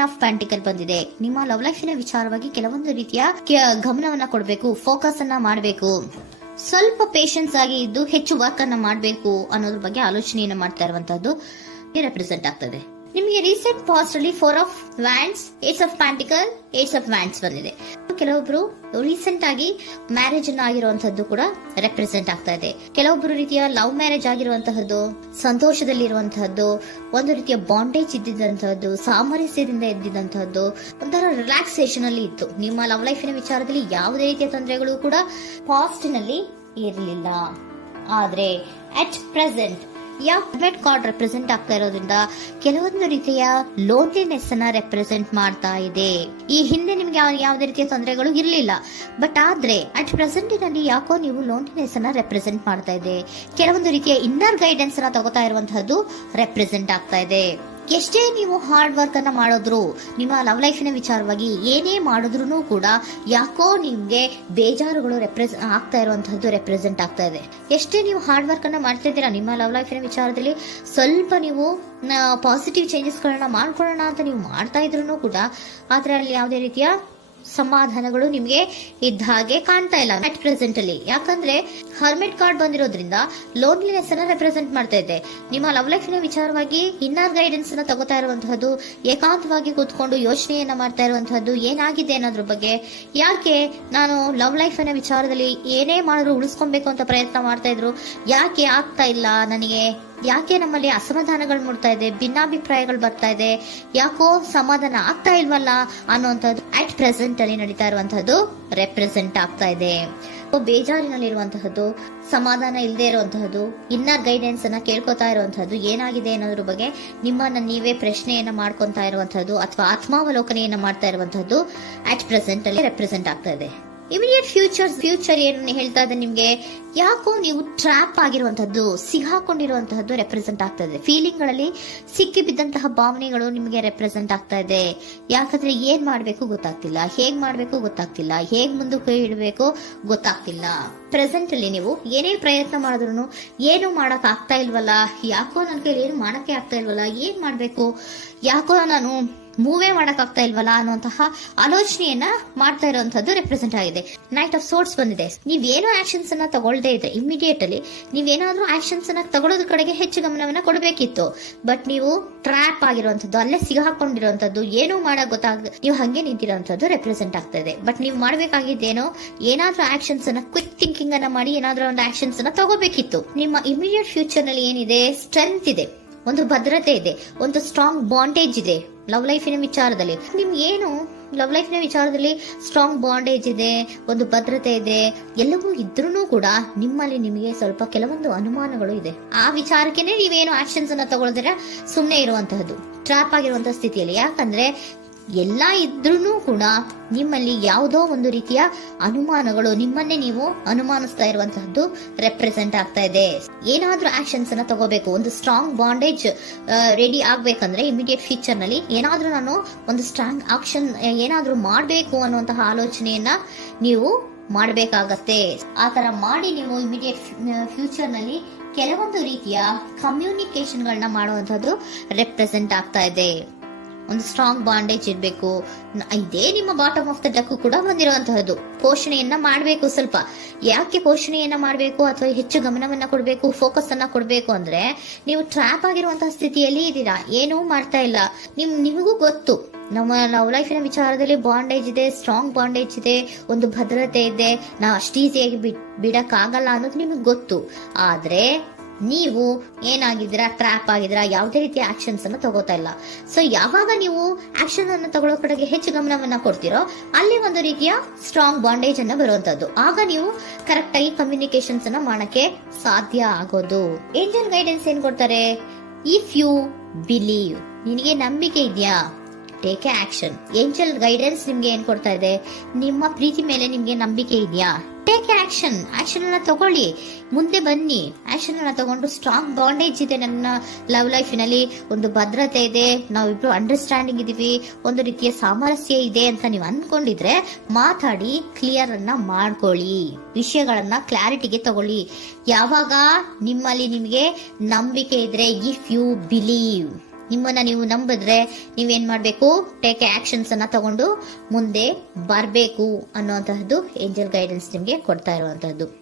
Queen of ಪ್ಯಾಂಟಿಕಲ್ ಬಂದಿದೆ. ನಿಮ್ಮ love ಲೈಫಿನ ವಿಚಾರವಾಗಿ ಕೆಲವೊಂದು ರೀತಿಯ ಗಮನವನ್ನ ಕೊಡಬೇಕು, ಫೋಕಸ್ ಅನ್ನ ಮಾಡಬೇಕು, ಸ್ವಲ್ಪ ಪೇಷನ್ಸ್ ಆಗಿ ಇದ್ದು ಹೆಚ್ಚು ವರ್ಕ್ ಅನ್ನ ಮಾಡಬೇಕು ಅನ್ನೋದ್ರ ಬಗ್ಗೆ ಆಲೋಚನೆಯನ್ನ ಮಾಡ್ತಾ ಇರುವಂತದ್ದು ರೆಪ್ರೆಸೆಂಟ್ ಆಗ್ತದೆ. ನಿಮಗೆ ರೀಸೆಂಟ್ ಪಾಸ್ಟ್ ಅಲ್ಲಿ 4 of wands, 8 of pentacle, 8 of wands ಬಂದಿದೆ. ಕೆಲವೊಬ್ರು ರೀಸೆಂಟ್ ಆಗಿ ಮ್ಯಾರೇಜ್ ಅನ್ನ ಆಗಿರುವಂತದ್ದು ಕೂಡ ರೆಪ್ರೆಸೆಂಟ್ ಆಗ್ತಾ ಇದೆ. ಕೆಲವೊಬ್ರು ರೀತಿಯ ಲವ್ ಮ್ಯಾರೇಜ್ ಆಗಿರುವಂತಹದ್ದು, ಸಂತೋಷದಲ್ಲಿರುವಂತಹದ್ದು, ಒಂದು ರೀತಿಯ ಬಾಂಡೇಜ್ ಇದ್ದಿದ್ದಂತಹದ್ದು, ಸಾಮರಸ್ಯದಿಂದ ಇದ್ದಿದ್ದಂತಹದ್ದು, ಒಂಥರ ರಿಲ್ಯಾಕ್ಸೇಷನ್ ಅಲ್ಲಿ ಇತ್ತು. ನಿಮ್ಮ ಲವ್ ಲೈಫಿನ ವಿಚಾರದಲ್ಲಿ ಯಾವುದೇ ರೀತಿಯ ತೊಂದರೆಗಳು ಕೂಡ ಪಾಸ್ಟ್ ನಲ್ಲಿ ಇರಲಿಲ್ಲ. ಆದ್ರೆ ಅಟ್ ಪ್ರೆಸೆಂಟ್ ಯಾವ ಕಾರ್ಡ್ ರೆಪ್ರೆಸೆಂಟ್ ಆಗ್ತಾ ಇರೋದ್ರಿಂದ ಕೆಲವೊಂದು ರೀತಿಯ ಲೋನ್ಲಿನೆಸ್ ಅನ್ನ ರೆಪ್ರೆಸೆಂಟ್ ಮಾಡ್ತಾ ಇದೆ. ಈ ಹಿಂದೆ ನಿಮ್ಗೆ ಯಾವುದೇ ರೀತಿಯ ತೊಂದರೆಗಳು ಇರಲಿಲ್ಲ, ಬಟ್ ಆದ್ರೆ ಅಟ್ ಪ್ರೆಸೆಂಟ್ ನಲ್ಲಿ ಯಾಕೋ ನೀವು ಲೋನ್ಲಿನೆಸ್ ಅನ್ನ ರೆಪ್ರೆಸೆಂಟ್ ಮಾಡ್ತಾ ಇದೆ. ಕೆಲವೊಂದು ರೀತಿಯ ಇನ್ನರ್ ಗೈಡೆನ್ಸ್ ಅನ್ನ ತಗೋತಾ ಇರುವಂತಹದ್ದು ರೆಪ್ರೆಸೆಂಟ್ ಆಗ್ತಾ ಇದೆ. ಎಷ್ಟೇ ನೀವು ಹಾರ್ಡ್ ವರ್ಕ್ ಅನ್ನ ಮಾಡೋದ್ರು, ನಿಮ್ಮ ಲವ್ ಲೈಫಿನ ವಿಚಾರವಾಗಿ ಏನೇ ಮಾಡಿದ್ರು ಕೂಡ ಯಾಕೋ ನಿಮ್ಗೆ ಬೇಜಾರುಗಳು ಆಗ್ತಾ ಇರುವಂತಹದ್ದು ರೆಪ್ರೆಸೆಂಟ್ ಆಗ್ತಾ ಇದೆ. ಎಷ್ಟೇ ನೀವು ಹಾರ್ಡ್ ವರ್ಕ್ ಅನ್ನ ಮಾಡ್ತಾ ಇದ್ದೀರಾ ನಿಮ್ಮ ಲವ್ ಲೈಫಿನ ವಿಚಾರದಲ್ಲಿ, ಸ್ವಲ್ಪ ನೀವು ಪಾಸಿಟಿವ್ ಚೇಂಜಸ್ ಗಳನ್ನ ಮಾಡ್ಕೊಳ್ಳೋಣ ಅಂತ ನೀವು ಮಾಡ್ತಾ ಇದ್ರು ಕೂಡ ಅದರಲ್ಲಿ ಯಾವುದೇ ರೀತಿಯ ಸಮಾಧಾನಗಳು ನಿಮ್ಗೆ ಇದ್ದ ಹಾಗೆ ಕಾಣ್ತಾ ಇಲ್ಲ ಅಟ್ ಪ್ರೆಸೆಂಟ್ ಅಲ್ಲಿ. ಯಾಕಂದ್ರೆ ಹರ್ಮಿಟ್ ಕಾರ್ಡ್ ಬಂದಿರೋದ್ರಿಂದ ಲೋನ್ಲಿನೆಸ್ ಅನ್ನ ರೆಪ್ರೆಸೆಂಟ್ ಮಾಡ್ತಾ ಇದೆ. ನಿಮ್ಮ ಲವ್ ಲೈಫಿನ ವಿಚಾರವಾಗಿ ಇನ್ನರ್ ಗೈಡೆನ್ಸ್ ಅನ್ನ ತಗೋತಾ ಇರುವಂತಹದ್ದು, ಏಕಾಂತವಾಗಿ ಕೂತ್ಕೊಂಡು ಯೋಚನೆಯನ್ನ ಮಾಡ್ತಾ ಇರುವಂತಹದ್ದು, ಏನಾಗಿದೆ ಅನ್ನೋದ್ರ ಬಗ್ಗೆ. ಯಾಕೆ ನಾನು ಲವ್ ಲೈಫ್ ಅನ್ನ ವಿಚಾರದಲ್ಲಿ ಏನೇ ಮಾಡಿದ್ರು ಉಳಿಸ್ಕೊಬೇಕು ಅಂತ ಪ್ರಯತ್ನ ಮಾಡ್ತಾ ಇದ್ರು, ಯಾಕೆ ಆಗ್ತಾ ಇಲ್ಲ ನನಗೆ, ಯಾಕೆ ನಮ್ಮಲ್ಲಿ ಅಸಮಾಧಾನಗಳು ಮೂಡ್ತಾ ಇದೆ, ಭಿನ್ನಾಭಿಪ್ರಾಯಗಳು ಬರ್ತಾ ಇದೆ, ಯಾಕೋ ಸಮಾಧಾನ ಆಗ್ತಾ ಇಲ್ವಲ್ಲ ಅನ್ನುವಂಥದ್ದು ಅಟ್ ಪ್ರೆಸೆಂಟ್ ಅಲ್ಲಿ ನಡೀತಾ ಇರುವಂತಹದ್ದು ರೆಪ್ರೆಸೆಂಟ್ ಆಗ್ತಾ ಇದೆ. ಬೇಜಾರಿನಲ್ಲಿರುವಂತಹದ್ದು, ಸಮಾಧಾನ ಇಲ್ಲದೆ ಇರುವಂತಹದ್ದು, ಇನ್ನರ್ ಗೈಡೆನ್ಸ್ ಅನ್ನ ಕೇಳ್ಕೊತಾ ಇರುವಂತಹದ್ದು, ಏನಾಗಿದೆ ಅನ್ನೋದ್ರ ಬಗ್ಗೆ ನಿಮ್ಮನ್ನ ನೀವೇ ಪ್ರಶ್ನೆಯನ್ನ ಮಾಡ್ಕೊಂತಾ ಇರುವಂತಹದ್ದು ಅಥವಾ ಆತ್ಮಾವಲೋಕನೆಯನ್ನ ಮಾಡ್ತಾ ಇರುವಂತಹದ್ದು ಅಟ್ ಪ್ರೆಸೆಂಟ್ ಅಲ್ಲಿ ರೆಪ್ರೆಸೆಂಟ್ ಆಗ್ತಾ ಇದೆ. ಇಮಿಡಿಯೇಟ್ ಫ್ಯೂಚರ್ ಏನು ಹೇಳ್ತಾ ಇದೆ ನಿಮ್ಗೆ, ಯಾಕೋ ನೀವು ಟ್ರ್ಯಾಪ್ ಆಗಿರುವಂತಹದ್ದು, ಸಿಹಾಕೊಂಡಿರುವಂತಹದ್ದು ರೆಪ್ರೆಸೆಂಟ್ ಆಗ್ತಾ ಇದೆ. ಫೀಲಿಂಗ್ ಗಳಲ್ಲಿ ಸಿಕ್ಕಿ ಬಿದ್ದಂತಹ ಭಾವನೆಗಳು ನಿಮ್ಗೆ ರೆಪ್ರೆಸೆಂಟ್ ಆಗ್ತಾ ಇದೆ. ಯಾಕಂದ್ರೆ ಏನ್ ಮಾಡ್ಬೇಕು ಗೊತ್ತಾಗ್ತಿಲ್ಲ, ಹೇಗ್ ಮಾಡ್ಬೇಕು ಗೊತ್ತಾಗ್ತಿಲ್ಲ, ಹೇಗ್ ಮುಂದಕ್ಕೆ ಇಡಬೇಕು ಗೊತ್ತಾಗ್ತಿಲ್ಲ. ಪ್ರೆಸೆಂಟ್ ಅಲ್ಲಿ ನೀವು ಏನೇ ಪ್ರಯತ್ನ ಮಾಡಿದ್ರು ಏನು ಮಾಡಕ್ ಆಗ್ತಾ ಇಲ್ವಲ್ಲ, ಯಾಕೋ ನನ್ ಕೈಲಿ ಏನು ಮಾಡಕ್ಕೆ ಆಗ್ತಾ ಇಲ್ವಲ್ಲ, ಏನ್ ಮಾಡ್ಬೇಕು, ಯಾಕೋ ನಾನು ಮೂವೇ ಮಾಡಕ್ ಆಗ್ತಾ ಇಲ್ವಲ್ಲ ಅನ್ನುವಂತಹ ಆಲೋಚನೆಯನ್ನ ಮಾಡ್ತಾ ಇರುವಂತದ್ದು ರೆಪ್ರೆಸೆಂಟ್ ಆಗಿದೆ. ನೈಟ್ ಆಫ್ ಸೋರ್ಟ್ಸ್ ಬಂದಿದೆ. ನೀವೇನೋ ಆಕ್ಷನ್ಸ್ ಅನ್ನ ತಗೊಳ್ದೇ ಇದ್ರೆ ಇಮಿಡಿಯೇಟ್ ಅಲ್ಲಿ ನೀವೇನಾದ್ರೂ ಆಕ್ಷನ್ಸ್ ಅನ್ನ ತಗೊಳ್ಳೋದ್ರ ಕಡೆಗೆ ಹೆಚ್ಚು ಗಮನವನ್ನ ಕೊಡಬೇಕಿತ್ತು. ಬಟ್ ನೀವು ಟ್ರ್ಯಾಪ್ ಆಗಿರುವಂತದ್ದು, ಅಲ್ಲೇ ಸಿಗಾಕೊಂಡಿರುವಂತದ್ದು, ಏನೋ ಮಾಡಕ್ ನೀವು ಹಂಗೆ ನಿಂತಿರುವಂತದ್ದು ರೆಪ್ರೆಸೆಂಟ್ ಆಗ್ತಾ ಇದೆ. ಬಟ್ ನೀವು ಮಾಡ್ಬೇಕಾಗಿದ್ದೇನೋ ಏನಾದ್ರೂ ಆಕ್ಷನ್ಸ್ ಅನ್ನ ಕ್ವಿಕ್ ಥಿಂಕಿಂಗ್ ಅನ್ನ ಮಾಡಿ ಏನಾದ್ರೂ ಒಂದು ಆಕ್ಷನ್ಸ್ ಅನ್ನ ತಗೋಬೇಕಿತ್ತು. ನಿಮ್ಮ ಇಮಿಡಿಯೇಟ್ ಫ್ಯೂಚರ್ ನಲ್ಲಿ ಏನಿದೆ, ಸ್ಟ್ರೆಂತ್ ಇದೆ, ಒಂದು ಭದ್ರತೆ ಇದೆ, ಒಂದು ಸ್ಟ್ರಾಂಗ್ ಬಾಂಡೇಜ್ ಇದೆ. ಲವ್ ಲೈಫಿನ ವಿಚಾರದಲ್ಲಿ ನಿಮ್ಗೆ ಏನು ಲವ್ ಲೈಫಿನ ವಿಚಾರದಲ್ಲಿ ಸ್ಟ್ರಾಂಗ್ ಬಾಂಡೇಜ್ ಇದೆ, ಒಂದು ಭದ್ರತೆ ಇದೆ, ಎಲ್ಲವೂ ಇದ್ರೂ ಕೂಡ ನಿಮ್ಮಲ್ಲಿ ನಿಮಗೆ ಸ್ವಲ್ಪ ಕೆಲವೊಂದು ಅನುಮಾನಗಳು ಇದೆ. ಆ ವಿಚಾರಕ್ಕೆನೆ ನೀವೇನು ಆಕ್ಷನ್ಸ್ ಅನ್ನ ತಗೊಳ್ದಿರ ಸುಮ್ಮನೆ ಇರುವಂತಹದ್ದು, ಟ್ರಾಪ್ ಆಗಿರುವಂತಹ ಸ್ಥಿತಿಯಲ್ಲಿ. ಯಾಕಂದ್ರೆ ಎಲ್ಲ ಇದ್ರೂ ಕೂಡ ನಿಮ್ಮಲ್ಲಿ ಯಾವುದೋ ಒಂದು ರೀತಿಯ ಅನುಮಾನಗಳು, ನಿಮ್ಮನ್ನೇ ನೀವು ಅನುಮಾನಿಸ್ತಾ ಇರುವಂತಹದ್ದು ರೆಪ್ರೆಸೆಂಟ್ ಆಗ್ತಾ ಇದೆ. ಏನಾದ್ರೂ ಆಕ್ಷನ್ಸ್ ಅನ್ನ ತಗೋಬೇಕು, ಒಂದು ಸ್ಟ್ರಾಂಗ್ ಬಾಂಡೇಜ್ ರೆಡಿ ಆಗ್ಬೇಕಂದ್ರೆ ಇಮಿಡಿಯೇಟ್ ಫ್ಯೂಚರ್ ನಲ್ಲಿ ಏನಾದ್ರೂ ನಾನು ಒಂದು ಸ್ಟ್ರಾಂಗ್ ಆಕ್ಷನ್ ಏನಾದ್ರೂ ಮಾಡಬೇಕು ಅನ್ನುವಂತಹ ಆಲೋಚನೆಯನ್ನ ನೀವು ಮಾಡಬೇಕಾಗತ್ತೆ. ಆತರ ಮಾಡಿ ನೀವು ಇಮಿಡಿಯೇಟ್ ಫ್ಯೂಚರ್ ನಲ್ಲಿ ಕೆಲವೊಂದು ರೀತಿಯ ಕಮ್ಯುನಿಕೇಶನ್ ಗಳನ್ನ ಮಾಡುವಂತಹದ್ದು ರೆಪ್ರೆಸೆಂಟ್ ಆಗ್ತಾ ಇದೆ. ಒಂದು ಸ್ಟ್ರಾಂಗ್ ಬಾಂಡೇಜ್ ಇರಬೇಕು. ಇದೇ ನಿಮ್ಮ ಬಾಟಮ್ ಆಫ್ ದ ಡಕ್ ಕೂಡ ಬಂದಿರುವಂತಹದ್ದು. ಪೋಷಣೆಯನ್ನ ಮಾಡಬೇಕು. ಸ್ವಲ್ಪ ಯಾಕೆ ಪೋಷಣೆಯನ್ನ ಮಾಡಬೇಕು ಅಥವಾ ಹೆಚ್ಚು ಗಮನವನ್ನ ಕೊಡಬೇಕು, ಫೋಕಸ್ ಅನ್ನ ಕೊಡಬೇಕು ಅಂದ್ರೆ, ನೀವು ಟ್ರ್ಯಾಪ್ ಆಗಿರುವಂತಹ ಸ್ಥಿತಿಯಲ್ಲಿ ಇದ್ದೀರಾ, ಏನೂ ಮಾಡ್ತಾ ಇಲ್ಲ. ನಿಮಗೂ ಗೊತ್ತು ನಮ್ಮ ಲವ್ ಲೈಫಿನ ವಿಚಾರದಲ್ಲಿ ಬಾಂಡೇಜ್ ಇದೆ, ಸ್ಟ್ರಾಂಗ್ ಬಾಂಡೇಜ್ ಇದೆ, ಒಂದು ಭದ್ರತೆ ಇದೆ, ನಾವು ಅಷ್ಟು ಈಸಿಯಾಗಿ ಬಿಡಕ್ ಆಗಲ್ಲ ಅನ್ನೋದು ನಿಮಗೆ ಗೊತ್ತು. ಆದ್ರೆ ನೀವು ಏನಾಗಿದ್ದೀರಾ, ಟ್ರ್ಯಾಪ್ ಆಗಿದ್ದೀರಾ, ಯಾವುದೇ ರೀತಿಯ ಆಕ್ಷನ್ಸ್ ಅನ್ನ ತಗೋತಾ ಇಲ್ಲ. ಸೊ ಯಾವಾಗ ನೀವು ಆಕ್ಷನ್ ಅನ್ನು ತಗೊಳ್ಳೋ ಕಡೆಗೆ ಹೆಚ್ಚು ಗಮನವನ್ನ ಕೊಡ್ತೀರೋ ಅಲ್ಲಿ ಒಂದು ರೀತಿಯ ಸ್ಟ್ರಾಂಗ್ ಬಾಂಡೇಜ್ ಅನ್ನ ಬರುವಂತದ್ದು. ಆಗ ನೀವು ಕರೆಕ್ಟ್ ಆಗಿ ಕಮ್ಯುನಿಕೇಶನ್ಸ್ ಅನ್ನ ಮಾಡಕ್ಕೆ ಸಾಧ್ಯ ಆಗೋದು. ಏಂಜಲ್ ಗೈಡೆನ್ಸ್ ಏನ್ ಕೊಡ್ತಾರೆ, ಇಫ್ ಯು ಬಿಲೀವ್, ನಿನಗೆ ನಂಬಿಕೆ ಇದೆಯಾ, take A action. Angel guidance ನಿಮ್ಗೆ ಏನ್ ಕೊಡ್ತಾ ಇದೆ, ನಿಮ್ಮ ಪ್ರೀತಿ ಮೇಲೆ ನಿಮ್ಗೆ ನಂಬಿಕೆ ಇದೆಯಾ, ಟೇಕ್ ಆಕ್ಷನ್. ಆಕ್ಷನ್ ಅನ್ನ ತಗೊಳ್ಳಿ, ಮುಂದೆ ಬನ್ನಿ. ಆಕ್ಷನ್ ಅನ್ನ ತಗೊಂಡು ಸ್ಟ್ರಾಂಗ್ ಬಾಂಡೇಜ್ ಇದೆ ನನ್ನ ಲವ್ ಲೈಫಿನಲ್ಲಿ, ಒಂದು ಭದ್ರತೆ ಇದೆ, ನಾವಿಬ್ರು ಅಂಡರ್ಸ್ಟ್ಯಾಂಡಿಂಗ್ ಇದೀವಿ, ಒಂದು ರೀತಿಯ ಸಾಮರಸ್ಯ ಇದೆ ಅಂತ ನೀವು ಅನ್ಕೊಂಡಿದ್ರೆ ಮಾತಾಡಿ ಕ್ಲಿಯರ್ ಅನ್ನ ಮಾಡ್ಕೊಳ್ಳಿ, ವಿಷಯಗಳನ್ನ ಕ್ಲಾರಿಟಿಗೆ ತಗೊಳ್ಳಿ. ಯಾವಾಗ ನಿಮ್ಮಲ್ಲಿ ನಿಮಗೆ ನಂಬಿಕೆ ಇದ್ರೆ, ಇಫ್ ಯು ಬಿಲೀವ್, ನಿಮ್ಮನ್ನ ನೀವು ನಂಬಿದ್ರೆ ನೀವೇನ್ ಮಾಡ್ಬೇಕು, ಟೇಕ್ ಆಕ್ಷನ್ಸ್ ಅನ್ನ ತಗೊಂಡು ಮುಂದೆ ಬರ್ಬೇಕು ಅನ್ನುವಂತಹದ್ದು ಏಂಜಲ್ ಗೈಡೆನ್ಸ್ ನಿಮ್ಗೆ ಕೊಡ್ತಾ ಇರುವಂತಹದ್ದು.